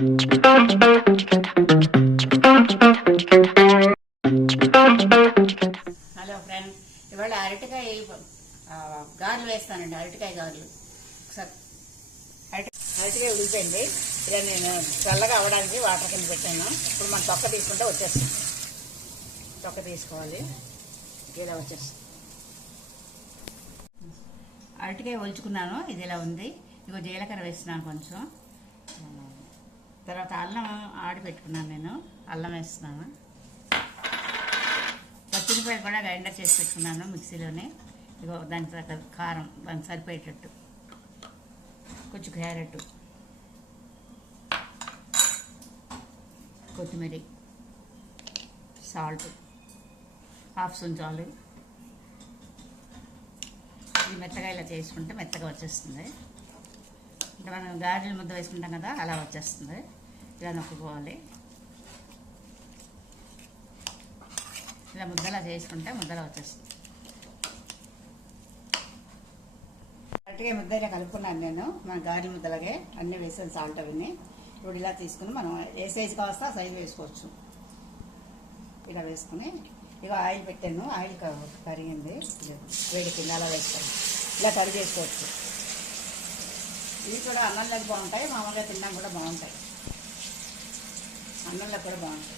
Hello friend, ఇవాళ అరటికాయ గారెలు వేస్తానండి. అరటికాయ గారెలు. ఒకసారి అరటికాయ ఉడిపోయింది. ఇలా నేను చల్లగా అవ్వడానికి వాటర్ కింద పెట్టాను. ఇప్పుడు మనం తొక్క తీసుకుంటే వచ్చేస్తాం. తొక్క తీసుకోవాలి. ఇలా వచ్చేస్తాం. అరటికాయ ఒలుచుకున్నాను. ఇది ఇలా ఉంది. ఇగో జీలకర్ర వేస్తున్నాను కొంచెం. తర్వాత అల్లం ఆడి పెట్టుకున్నాను. నేను అల్లం వేస్తున్నాను. పచ్చిమిరపకాయలు కూడా గ్రైండర్ చేసి పెట్టుకున్నాను మిక్సీలోనే. ఇగో దాని తర్వాత కారం దానికి సరిపోయేటట్టు, కొంచెం క్యారెట్, కొత్తిమీర, సాల్ట్, హాఫ్ స్పూన్ చాలు. ఇది మెత్తగా ఇలా చేసుకుంటే మెత్తగా వచ్చేస్తుంది. అంటే మనం గాజుల ముద్ద వేసుకుంటాం కదా, అలా వచ్చేస్తుంది. ఇలా నొక్కుకోవాలి. ఇలా ముద్దలా చేసుకుంటే ముద్దలా వచ్చేస్తుంది. అరటికాయ ముద్ద ఇలా కలుపుకున్నాను నేను. మన గారెల ముద్దలాగే అన్నీ వేసాను, సాల్ట్ అవన్నీ. ఇప్పుడు ఇలా తీసుకుని మనం ఏ సైజు కావస్తే ఆ సైజు వేసుకోవచ్చు. ఇలా వేసుకుని ఇక ఆయిల్ పెట్టాను. ఆయిల్ కరిగింది, వేడి కింద అలా వేసుకోవాలి. ఇలా కరిగి చేసుకోవచ్చు. ఇవి కూడా అన్నంలోకి బాగుంటాయి, మామూలుగా తినడం కూడా బాగుంటాయి. అన్నంలో కూడా బాగుంటాయి.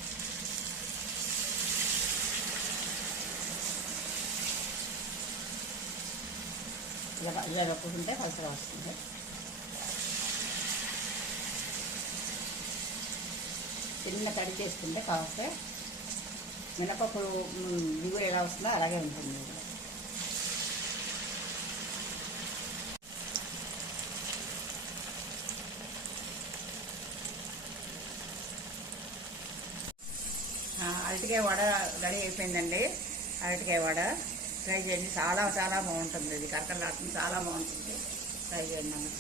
ఇలా రొప్పుకుంటే పలసగా వస్తుంది. చిన్న తడి చేసుకుంటే కాస్తే మినపప్పు దిగురు ఎలా వస్తుందో అలాగే ఉంటుంది. అరటికాయ వడ రెడీ అయిపోయిందండి. అరటికాయ వడ ట్రై చేయండి. చాలా చాలా బాగుంటుంది. ఇది కరకరలాడుతుంది, చాలా బాగుంటుంది. ట్రై చేయండి.